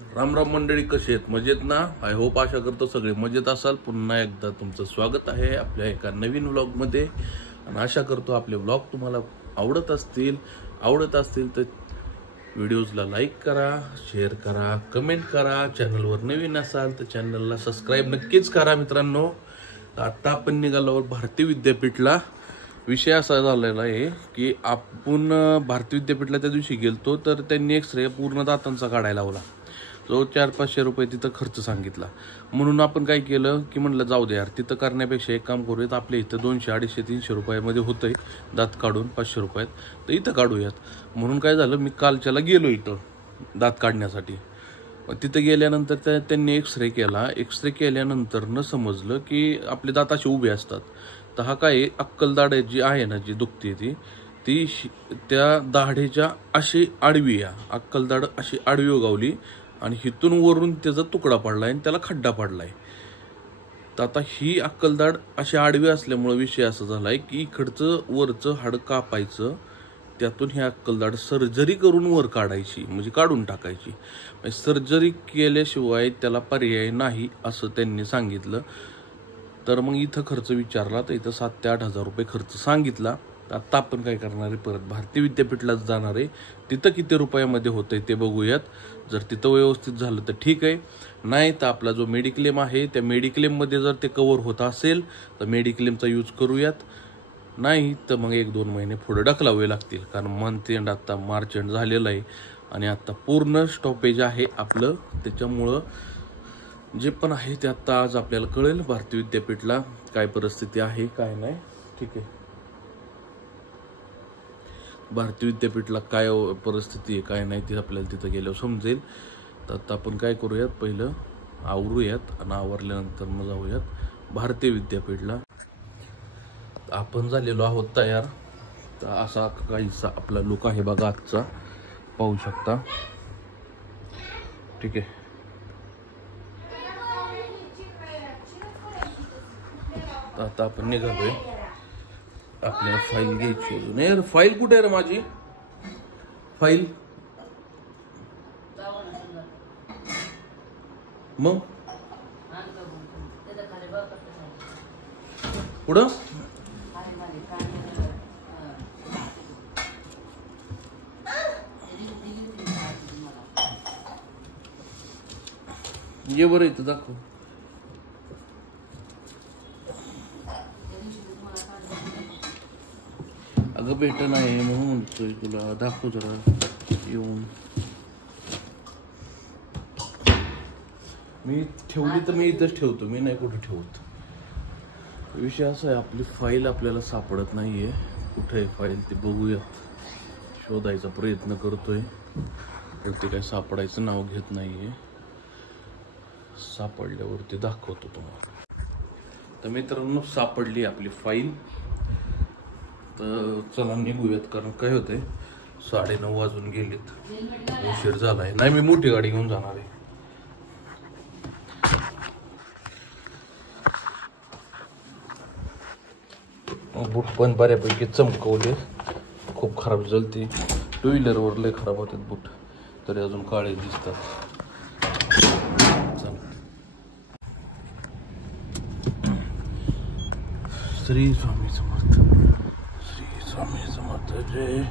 राम राम मंडळी, कसे आहेत? मजेत ना? आय होप, आशा करतो सगळे मजेत असाल. पुन्हा एकदा तुमचं स्वागत आहे आपल्या एका नवीन व्लॉगमध्ये. आणि आशा करतो आपले व्लॉग तुम्हाला आवडत असतील तर व्हिडिओजला लाईक करा, शेअर करा, कमेंट करा. चॅनलवर नवीन असाल तर चॅनलला सबस्क्राईब नक्कीच करा मित्रांनो. आता आपण निघालो भारती विद्यापीठला. विषय असा झालेला आहे की आपण भारती विद्यापीठला त्या दिवशी गेलतो तर त्यांनी एक्सरे पूर्ण दातांचा काढायला लावला. जो 400-500 रुपये तिथं खर्च सांगितला. म्हणून आपण काय केलं की म्हणलं जाऊ दे यार, तिथं करण्यापेक्षा एक काम करूयात, आपल्या इथं 200, 250, 300 रुपयामध्ये होतंय दात काढून 500 रुपयात, तर इथं काढूयात. म्हणून काय झालं, मी कालच्याला गेलो इथं दात काढण्यासाठी. तिथं गेल्यानंतर त्यांनी एक्सरे केला. एक्सरे केल्यानंतर न समजलं की आपले दात असे उभे असतात. तर हा काय अक्कलदाढ जी आहे ना, जी दुखते ती त्या दाढेच्या अशी आडवी आहे. अक्कलदाढ अशी आडवी उगावली आणि हिथून वरून त्याचा तुकडा पडलाय आणि त्याला खड्डा पडलाय. तर आता ही अक्कलदाढ अशी आडवी असल्यामुळे विषय असा झालाय की इकडचं वरचं हाड कापायचं, त्यातून ही अक्कलदाढ सर्जरी करून वर काढायची, म्हणजे काढून टाकायची. सर्जरी केल्याशिवाय त्याला पर्याय नाही असं त्यांनी सांगितलं. तर मग इथं खर्च विचारला तर इथं 7,000 ते 8,000 रुपये खर्च सांगितला. आता आपण काय करणार आहे, परत भारती विद्यापीठलाच जाणार आहे. तिथं किती रुपयामध्ये होतंय ते बघूयात. जर तिथं व्यवस्थित झालं तर ठीक आहे, नाही तर आपला जो मेडिक्लेम आहे त्या मेडिक्लेममध्ये जर ते कव्हर होत असेल तर मेडिक्लेमचा यूज करूयात. नाही तर मग 1-2 महिने पुढे ढकलावे लागतील, कारण मंथ एंड आता मार्च एंड झालेलं आहे आणि आता पूर्ण स्टॉपेज आहे आपलं. त्याच्यामुळं जे पण आहे ते आता आज आपल्याला कळेल भारती विद्यापीठला काय परिस्थिती आहे काय नाही. ठीक आहे, भारती विद्यापीठला काय परिस्थिती आहे काय नाही ते आपल्याला तिथं गेल्यावर समजेल. तर आता आपण काय करूयात, पहिलं आवरूयात आणि आवरल्यानंतर मग जाऊयात भारती विद्यापीठला. आपण झालेलो आहोत तयार. तर असा काहीसा आपला लुक आहे बघा आजचा, पाहू शकता. ठीक आहे, आता आपण निघालोय. आपल्याला फाईल घ्यायची. नाही, फाईल कुठे आहे रे माझी? फाईल मग पुढं ये बरं, इथं दाखव. अगं भेट नाही म्हणून म्हणतोय तुला, दाखव जरा येऊन. मी ठेवली तर मी इथंच ठेवतो, मी नाही कुठे ठेवत. विषय असा आहे, आपली फाईल आपल्याला सापडत नाहीये. कुठे आहे फाईल ते बघूयात, शोधायचा प्रयत्न करतोय. ते काय सापडायचं नाव घेत नाहीये. सापडल्यावरती दाखवतो तुम्हाला. तर मित्रांनो, सापडली आपली फाईल. तर चला निघूयात, कारण काय होतंय 9:30 वाजून गेलेत, उशीर झालाय. नाही, मी मोठी गाडी घेऊन जाणार आहे. बूट पण बऱ्यापैकी चमकवले, खूप खराब झालते. 2 व्हीलरवर लय खराब होतात बूट, तरी अजून काळे दिसतात. श्री स्वामी समर्थ, श्री स्वामी समर्थ. जय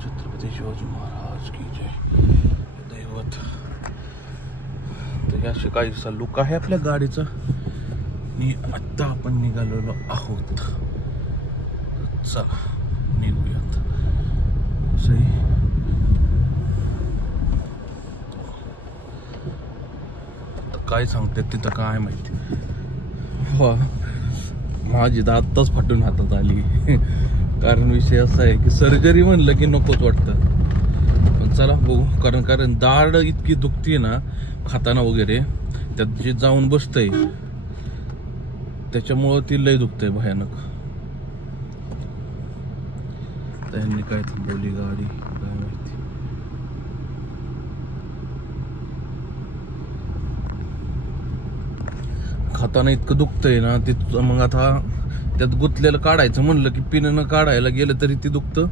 छत्रपती शिवाजी महाराज की जय. दैवत. तर असे काहीसा लुक आहे आपल्या गाडीचा. आणि आत्ता आपण निघालेलो आहोत. चला निघूयात. सही काय सांगतात तिथं काय माहिती. हो, माझी तर आत्ताच फाटून हातात आली. कारण विषय असा आहे की सर्जरी म्हणलं की नकोच वाटतं. पण चला बघू, कारण दाढ इतकी दुखतीये ना खाताना वगैरे, त्यात जे जाऊन बसतंय त्याच्यामुळं ती लय दुखतंय भयानक. त्यांनी काय थांबवली गाडी काय माहिती. खाताना इतकं दुखतंय ना ते. मग आता त्यात गुतलेलं काढायचं म्हणलं की पिनं काढायला गेलं तरी ते दुखतं.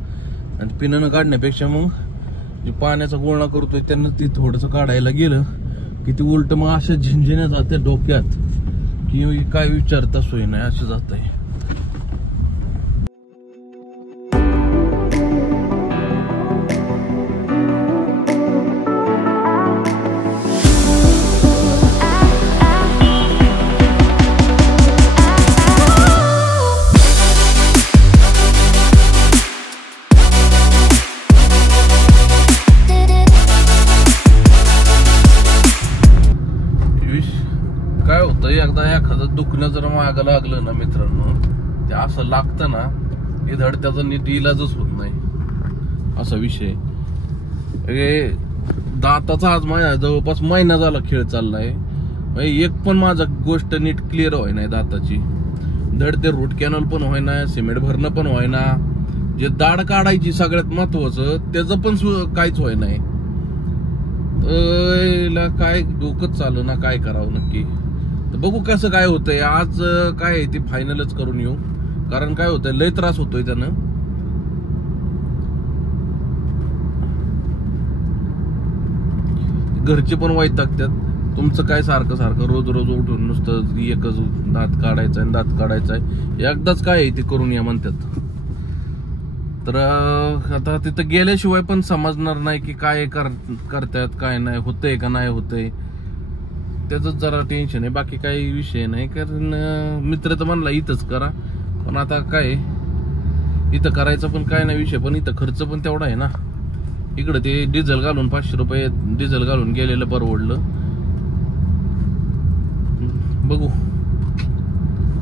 आणि पिनं काढण्यापेक्षा मग जे पाण्याचा गोळा करतोय त्यांना ते थोडंसं काढायला गेलं की ते उलट मग अशा झिंझिण्या जाते डोक्यात की काय विचारता सोय नाही असं जात आहे. काय होतं एकदा एखादं दुखणं जर मागं लागलं ना मित्रांनो, ते असं लागतं ना की धड त्याचा नीट इलाजच होत नाही असा विषय. दाताचा आज माझ्या जवळपास महिना झाला खेळ चाललाय. एक पण माझा गोष्ट नीट क्लिअर व्हाय नाही दाताची. धड ते रूट कॅनल पण व्हायना, सिमेंट भरणं पण व्हायना, जे दाढ काढायची सगळ्यात महत्वाचं त्याचं पण काहीच व्हाय नाही. काय डोकंच चालू ना, काय करावं नक्की. तर बघू कसं काय होतंय. आज काय आहे ते फायनलच करून येऊ, कारण काय होतंय लय त्रास होतोय त्यानं. घरचे पण वैतागतात. तुमचं काय सारखं सारखं रोज रोज उठून नुसतं एकच दात काढायचा आहे दात काढायचा आहे, एकदाच काय आहे ते करून या म्हणतात. तर आता तिथं गेल्याशिवाय पण समजणार नाही की काय करतात काय नाही, होतंय का नाही होतंय, त्याच जरा टेन्शन आहे. बाकी काही विषय नाही, कारण मित्र तर म्हणला इथंच करा, पण आता काय इथं करायचं पण काय नाही विषय, पण इथं खर्च पण तेवढा आहे ना. इकडं ते डिझेल घालून 500 रुपये डिझेल घालून गेलेलं परवडलं. बघू,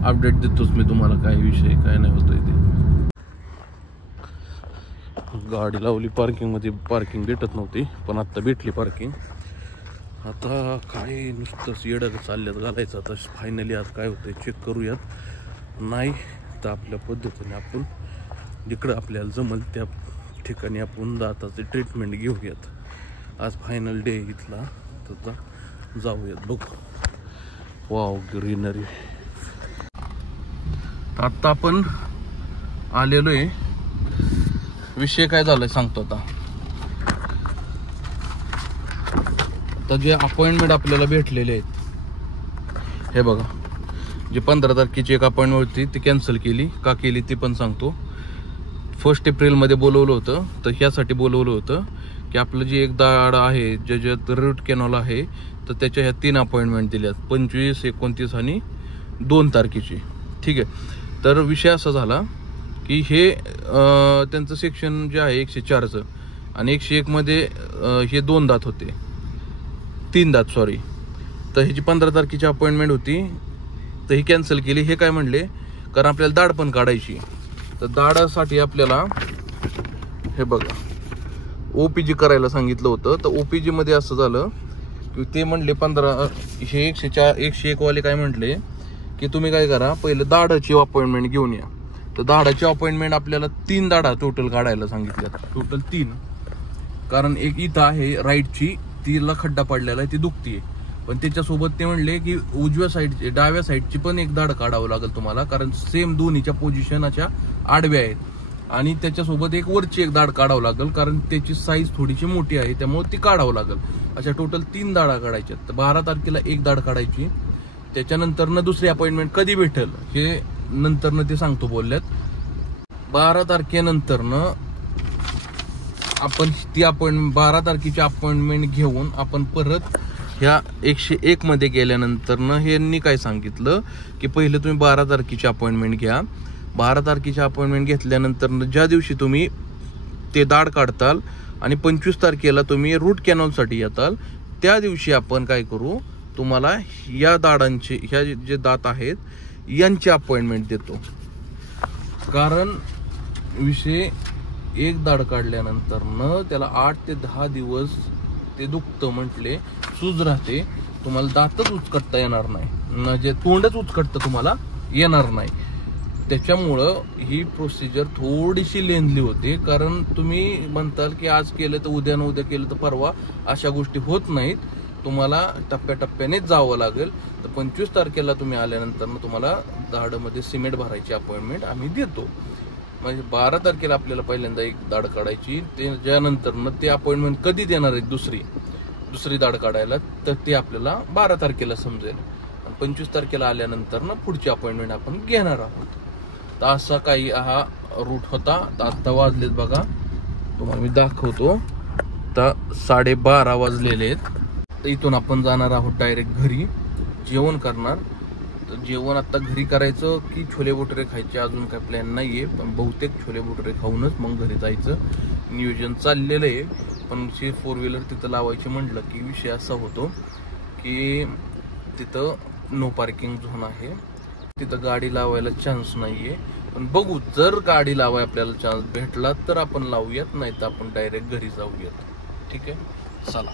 अपडेट देतोच मी तुम्हाला काय विषय काय नाही होतोय ते. गाडी लावली पार्किंग मध्ये, पार्किंग भेटत नव्हती पण आता भेटली पार्किंग. आता काय नुसतंच येडं चालल्यात घालायचं. आता फायनली आज काय होतंय चेक करूयात. नाही तर आपल्या पद्धतीने आपण जिकडं आपल्याला जमल त्या ठिकाणी आपण दाताची ट्रीटमेंट घेऊयात. आज फायनल डे इथला, तर जाऊयात बघू. Wow greenery. आता आपण आलेलो आहे. विषय काय झालाय सांगतो आता. तर जे अपॉइंटमेंट आपल्याला भेटलेले आहेत हे बघा, जे 15 तारखेची एक अपॉइंटमेंट होती ती कॅन्सल केली. का केली ते पण सांगतो. 1 एप्रिलमध्ये बोलवलं होतं, तर ह्यासाठी बोलवलं होतं की आपलं जे एक दाढ आहे ज्याच्यात रूट कॅनॉल आहे, तर त्याच्या ह्या 3 अपॉइंटमेंट दिल्यात, 25, 29 आणि 2 तारखेची. ठीक आहे. तर विषय असा झाला की हे त्यांचं सेक्शन जे आहे 104चं आणि 101 मध्ये हे 2 दात होते, 3 दात सॉरी. तर ह्याची 15 तारखेची अपॉइंटमेंट होती, तर ही कॅन्सल केली. हे काय म्हणले, कारण आपल्याला दाढ पण काढायची. तर दाढासाठी आपल्याला हे बघा OPG करायला सांगितलं होतं. तर OPG मध्ये असं झालं की ते म्हणले 15 हे 101 वाले काय म्हटले की तुम्ही काय करा, पहिले दाढाची अपॉइंटमेंट घेऊन या. तर दाढाची अपॉइंटमेंट आपल्याला 3 दाढा टोटल काढायला सांगितल्यात, टोटल 3. कारण एक इथं आहे राईटची, तिला खड्डा पडलेला आहे, ती दुखतीये. पण त्याच्यासोबत ते म्हणले की उजव्या साईडची डाव्या साईडची पण एक दाढ काढावं लागेल तुम्हाला, कारण सेम दोन्हीच्या पोझिशन अशा आडव्या आहेत. आणि त्याच्यासोबत एक वरची एक दाढ काढावं लागेल, कारण त्याची साईज थोडीशी मोठी आहे, त्यामुळे ती काढावं लागेल. अशा टोटल 3 दाढा काढायच्या. तर 12 तारखेला एक दाढ काढायची. त्याच्यानंतर दुसरी अपॉइंटमेंट कधी भेटेल हे नंतर ते सांगतो बोलल्यात. 12 तारखेनंतर आपण ती अपॉइंटमेंट 12 तारखेची अपॉइंटमेंट घेऊन आपण परत ह्या 101 मध्ये गेल्यानंतर यांनी काय सांगितलं की पहिले तुम्ही 12 तारखेची अपॉइंटमेंट घ्या. 12 तारखेची अपॉइंटमेंट घेतल्यानंतर ज्या दिवशी तुम्ही ते दाढ काढताल आणि 25 तारखेला तुम्ही रूट कॅनॉलसाठी येताल, त्या दिवशी आपण काय करू, तुम्हाला या दाढांचे ह्या जे दात आहेत यांची अपॉइंटमेंट देतो. कारण विषय एक दाढ काढल्यानंतर त्याला 8 ते 10 दिवस ते दुखतं, म्हटले सूज राहते, तुम्हाला दातच उचकटता येणार नाही, म्हणजे तोंडच उचकटतं तुम्हाला येणार नाही. त्याच्यामुळं ही प्रोसिजर थोडीशी लेंथली होते. कारण तुम्ही म्हणताल की आज केलं तर उद्या, उद्या केलं तर परवा, अशा गोष्टी होत नाहीत. तुम्हाला टप्प्याटप्प्यानेच जावं लागेल. तर 25 तारखेला तुम्ही आल्यानंतर तुम्हाला दाढमध्ये सिमेंट भरायची अपॉइंटमेंट आम्ही देतो. म्हणजे 12 तारखेला आपल्याला पहिल्यांदा एक दाढ काढायची, त्याच्यानंतर ते अपॉइंटमेंट कधी देणार आहे दुसरी दाढ काढायला, तर ते आपल्याला 12 तारखेला समजेल. आणि 25 तारखेला आल्यानंतर पुढची अपॉइंटमेंट आपण घेणार आहोत. तर असा काही हा रूट होता. आता वाजलेत बघा, तुम्हाला मी दाखवतो. आता 12:30 वाजलेले आहेत. तर इथून आपण जाणार आहोत डायरेक्ट घरी, जेवण करणार. तर जेवण आता घरी करायचं की छोले भटुरे खायचे अजून काय प्लॅन नाहीये, पण बहुतेक छोले भटुरे खाऊनच मग घरी जायचं नियोजन चाललेलं आहे. पण 4 व्हीलर तिथं लावायची म्हटलं की विषय असा होतो की तिथं नो पार्किंग झोन आहे, तिथं गाडी लावायला चान्स नाहीये. पण बघू, जर गाडी लावाय आपल्याला चान्स भेटला तर आपण लावूयात, नाही तर आपण डायरेक्ट घरी जाऊयात. ठीक आहे, चला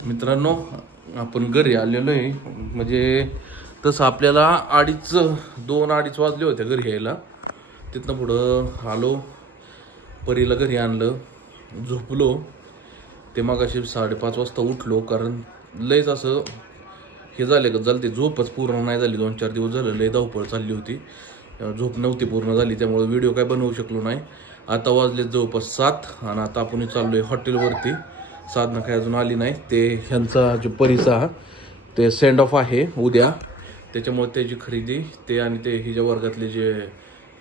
मित्रांनो, आपण घरी आलेलो आहे. म्हणजे तसं आपल्याला 2-2:30 वाजले होते घरी यायला. तिथनं पुढं आलो, परीला घरी आणलं, झोपलो. ते मगाशी 5:30 वाजता उठलो, कारण लयच असं हे झालं का ते झोपच पूर्ण नाही झाली. 2-4 दिवस झालं लय धावपळ चालली होती, झोप नव्हती पूर्ण झाली, त्यामुळे व्हिडिओ काय बनवू शकलो नाही. आता वाजले जवळपास 7 आणि आता आपण चाललोय हॉटेलवरती. साधना काय अजून आली नाही. ते ह्यांचा जो परीचा ते सेंड ऑफ आहे उद्या, त्याच्यामुळे त्याची खरेदी ते आणि ते हिच्या वर्गातले जे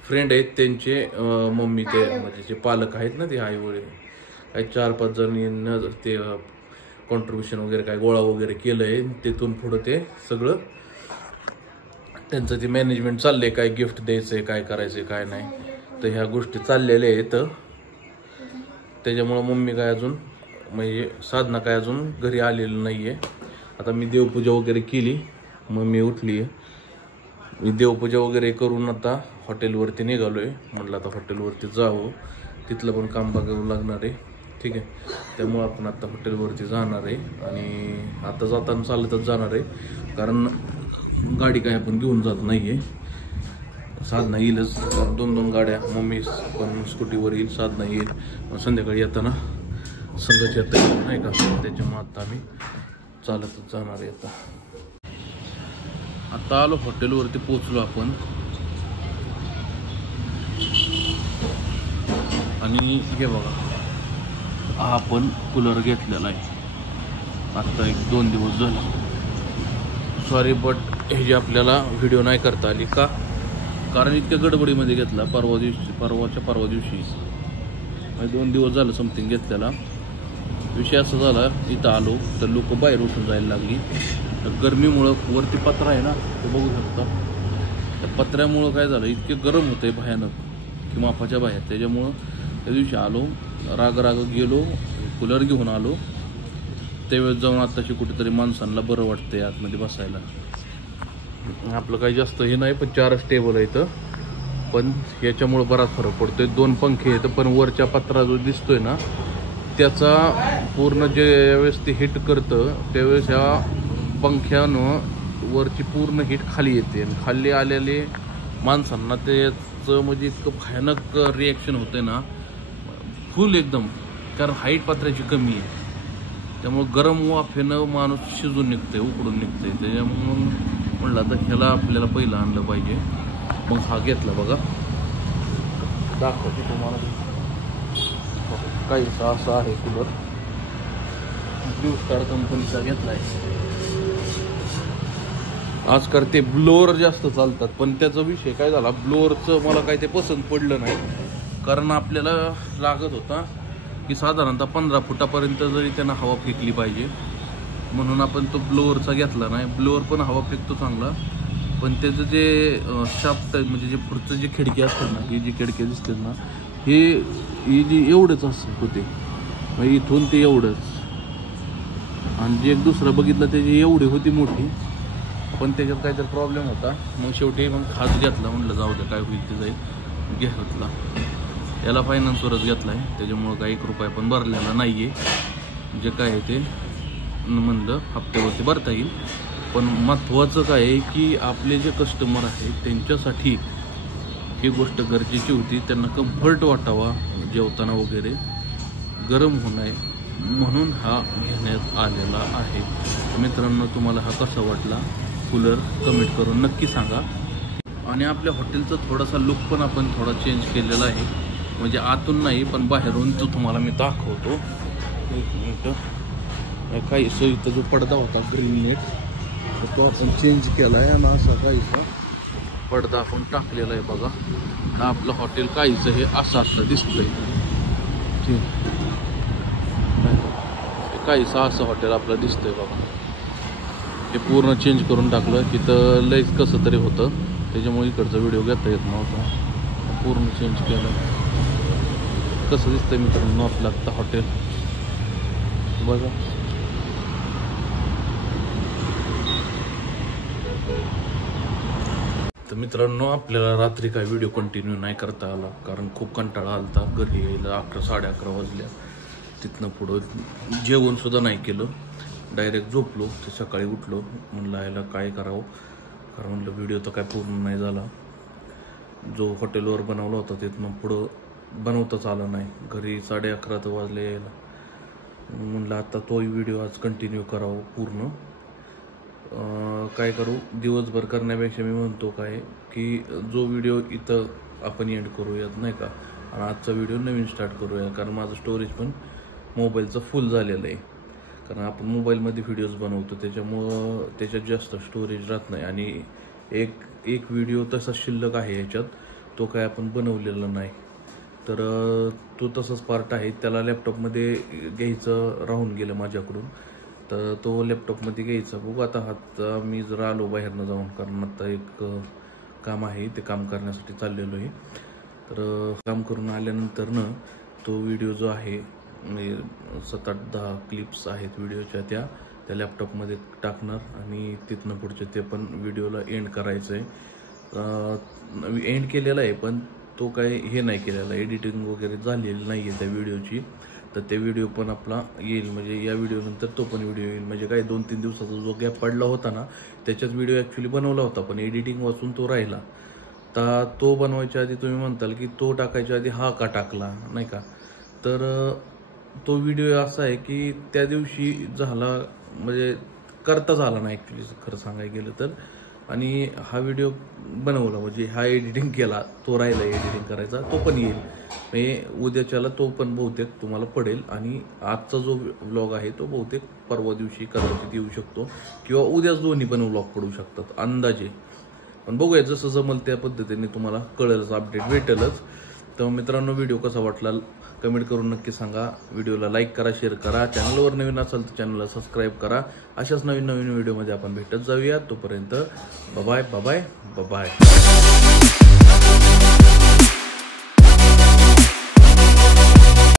फ्रेंड आहेत त्यांचे मम्मी, ते म्हणजे जे पालक आहेत ना, ते आई वडील काही 4-5 जणांनी ते कॉन्ट्रीब्युशन वगैरे काय गोळा वगैरे केलंय. तिथून पुढं ते सगळं त्यांचं ते मॅनेजमेंट चाललंय, काय गिफ्ट द्यायचंय, काय करायचंय, काय नाही. तर ह्या गोष्टी चाललेल्या आहेत. त्याच्यामुळं मम्मी काय अजून म्हणजे साधना काय अजून घरी आलेलं नाहीये. आता मी देवपूजा वगैरे केली, मम्मी उठली आहे. मी देवपूजा वगैरे करून आता हॉटेलवरती निघालोय. म्हटलं आता हॉटेलवरती जावं, तिथलं पण काम बघावं लागणार आहे. ठीक आहे, त्यामुळं आपण आता हॉटेलवरती जाणार आहे आणि आता जाताना चालतच जाणार आहे, कारण गाडी काय आपण घेऊन जात नाहीये. साधना येईलच, 2 गाड्या, मम्मी पण स्कूटीवर येईल, साधना येईल. संध्याकाळी येताना संघाची येता येईल नाही का, त्याच्यामुळे आता आम्ही चालतच जाणार आहे. आता आलो हॉटेलवरती, पोचलो आपण. आणि हे बघा, हा आपण कूलर घेतलेला आहे आत्ता 1-2 दिवस झाले. सॉरी बट हे जे आपल्याला व्हिडिओ नाही करता आली का, कारण इतक्या गडबडीमध्ये घेतला. परवा दिवशी 2 दिवस झालं समथिंग घेतलेला. विषय असा झाला, इथं आलो तर लोक बाहेर उठून जायला लागली. तर गरमीमुळं वरती पत्रा आहे ना, ते बघू शकता. त्या पत्र्यामुळं काय झालं, इतके गरम होतंय भयानक की मापाच्या बाहेर. त्याच्यामुळं त्या दिवशी आलो, राग गेलो, कूलर घेऊन आलो. त्यावेळेस जाऊन आत्ताशी कुठेतरी माणसांना बरं वाटतंय आतमध्ये बसायला. आपलं काही जास्त हे नाही, पण 4च टेबल आहे इथं. पण याच्यामुळं बराच फरक पडतोय. 2 पंखे आहेत, पण वरच्या पत्रा जो दिसतोय ना, त्याचा पूर्ण ज्यावेळेस ते हिट करतं त्यावेळेस ह्या पंख्यानं वरची पूर्ण हिट खाली येते. आणि खाली आलेले माणसांना त्याचं म्हणजे इतकं भयानक रिॲक्शन होतंय ना, फुल एकदम. कारण हाईट पत्र्याची कमी आहे, त्यामुळं गरम वाफेनं माणूस शिजून निघतंय, उकडून निघतंय. त्याच्यामुळं म्हणलं आता ह्याला आपल्याला पहिलं आणलं पाहिजे. मग हा घेतला बघा, दाखवते तुम्हाला. काहीसा असा आहे कूलर, ब्लू स्टार कंपनीचा घेतलाय. आजकाल ते ब्लोअर जास्त चालतात, पण त्याचा विषय काय झाला, ब्लोअरचं मला काही ते पसंत पडलं नाही. कारण आपल्याला लागत होता की साधारणतः 15 फुटापर्यंत जरी त्यांना हवा फेकली पाहिजे, म्हणून आपण तो ब्लोअरचा घेतला नाही. ब्लोअर पण हवा फेकतो चांगला, पण त्याचं जे शाफ्ट म्हणजे जे पुढचं जे खिडकी असतात ना, ही जी खिडकी दिसतात ना, हे जे एवढंच असं होते, म्हणजे इथून ते एवढंच. आणि जे एक दुसरं बघितलं त्याची एवढी होती मोठी, पण त्याच्यात काहीतरी प्रॉब्लेम होता. मग शेवटी खास घेतला, म्हटलं जाऊ दे काय होईल ते जाईल, घेतला. याला फायनान्सवरच घेतला आहे, त्याच्यामुळं काही 1 रुपया पण भरलेला नाही आहे. जे काय आहे ते म्हणलं हप्त्यावरती भरता येईल. पण महत्त्वाचं काय आहे की आपले जे कस्टमर आहेत त्यांच्यासाठी ही गोष्ट गरजेची होती. त्यांना कम्फर्ट वाटावा जेवताना वगैरे, गरम होऊ नये म्हणून हा घेण्यात आलेला आहे. मित्रांनो, तुम्हाला हा कसा वाटला कूलर कमेंट करून नक्की सांगा. आणि आपल्या हॉटेलचा थोडासा लुक पण आपण थोडा चेंज केलेला आहे, म्हणजे आतून नाही पण बाहेरून तो तुम्हाला मी दाखवतो. एक मिनटं. काही इथं जो पडदा होता ग्रीन नेट तो आपण चेंज केला आहे आणि असा काहीसा पडदा आपण टाकलेला आहे बघा. आणि आपलं हॉटेल काहीचं हे असं आता दिसतंय. ठीक, काहीसं असं हॉटेल आपलं दिसतंय बघा. हे पूर्ण चेंज करून टाकलं. तिथं लईच कसं तरी होतं, त्याच्यामुळे इकडचा व्हिडिओ घेता येत नव्हता. पूर्ण चेंज केलं. कसं दिसतंय मित्रांनो आपलं आत्ता हॉटेल बघा. तर मित्रांनो आपल्याला रात्री काय व्हिडिओ कंटिन्यू नाही करता आला, कारण खूप कंटाळा आला होता. घरी यायला 11 साडे 11 वाजल्या. तिथनं पुढं जेवणसुद्धा नाही केलं, डायरेक्ट झोपलो. ते सकाळी उठलो, म्हणलं यायला काय करावं, कारण म्हणलं व्हिडिओ तर काय पूर्ण नाही झाला. जो हॉटेलवर बनवला होता तिथनं पुढं बनवताच आला नाही. घरी 11:30 तर वाजले यायला. म्हणलं आता तोही व्हिडिओ आज कंटिन्यू करावं पूर्ण. काय करू, दिवसभर करण्यापेक्षा मी म्हणतो काय की जो व्हिडिओ इथं आपण एंड करूयात नाही का, आणि आजचा व्हिडिओ नवीन स्टार्ट करूया. कारण माझं स्टोरेज पण मोबाईलचं फुल झालेलं आहे. कारण आपण मोबाईलमध्ये व्हिडिओज बनवतो, त्याच्यामुळं त्याच्यात जास्त स्टोरेज राहत नाही. आणि एक व्हिडिओ तसा शिल्लक आहे याच्यात, तो काय आपण बनवलेला नाही. तर तो तसाच पार्ट आहे, त्याला लॅपटॉपमध्ये घ्यायचं राहून गेलं माझ्याकडून. तर तो लॅपटॉपमध्ये घ्यायचा. बघू आता मी जर आलो बाहेरनं जाऊन, कारण आता एक काम आहे, ते काम करण्यासाठी चाललेलो आहे. तर काम करून आल्यानंतर ना तो व्हिडिओ जो आहे 7-8-10 क्लिप्स आहेत व्हिडिओच्या, त्या लॅपटॉपमध्ये टाकणार. आणि तिथनं पुढचे ते पण व्हिडिओला एंड करायचं आहे. एंड केलेला आहे पण तो काय हे नाही केलेला, एडिटिंग वगैरे झालेली नाही आहे त्या व्हिडिओची. तर ते व्हिडिओ पण आपला येईल, म्हणजे या व्हिडिओनंतर तो पण व्हिडिओ येईल. म्हणजे काही 2-3 दिवसाचा जो गॅप पडला होता ना, त्याच्याच व्हिडिओ ॲक्च्युली बनवला होता, पण एडिटिंग वाचून तो राहिला. तर तो बनवायच्या आधी तुम्ही म्हणताल की तो टाकायच्या आधी हा का टाकला नाही का. तर तो व्हिडिओ असा आहे की त्या दिवशी झाला, म्हणजे करता झाला नाही ॲक्च्युली खरं सांगायला गेलं तर. आणि हा व्हिडिओ बनवला, म्हणजे हा एडिटिंग केला, तो राहिला एडिटिंग करायचा, तो पण येईल. म्हणजे उद्याच्याला तो पण बहुतेक तुम्हाला पडेल. आणि आजचा जो व्लॉग आहे तो बहुतेक परवा दिवशी कदाचित येऊ शकतो, किंवा उद्याच दोन्ही पण व्लॉग पडू शकतात अंदाजे. पण बघूया, जसं जमल त्या पद्धतीने तुम्हाला कळेलच, अपडेट भेटेलच. तर मित्रांनो व्हिडिओ कसा वाटला कमेंट करून नक्की सांगा. व्हिडिओला लाईक करा, शेअर करा. चॅनलवर नवीन असाल तर चॅनलला सबस्क्राईब करा. अशाच नवीन व्हिडिओमध्ये आपण भेटत जाऊया. तोपर्यंत बाय बाय बाय बाय.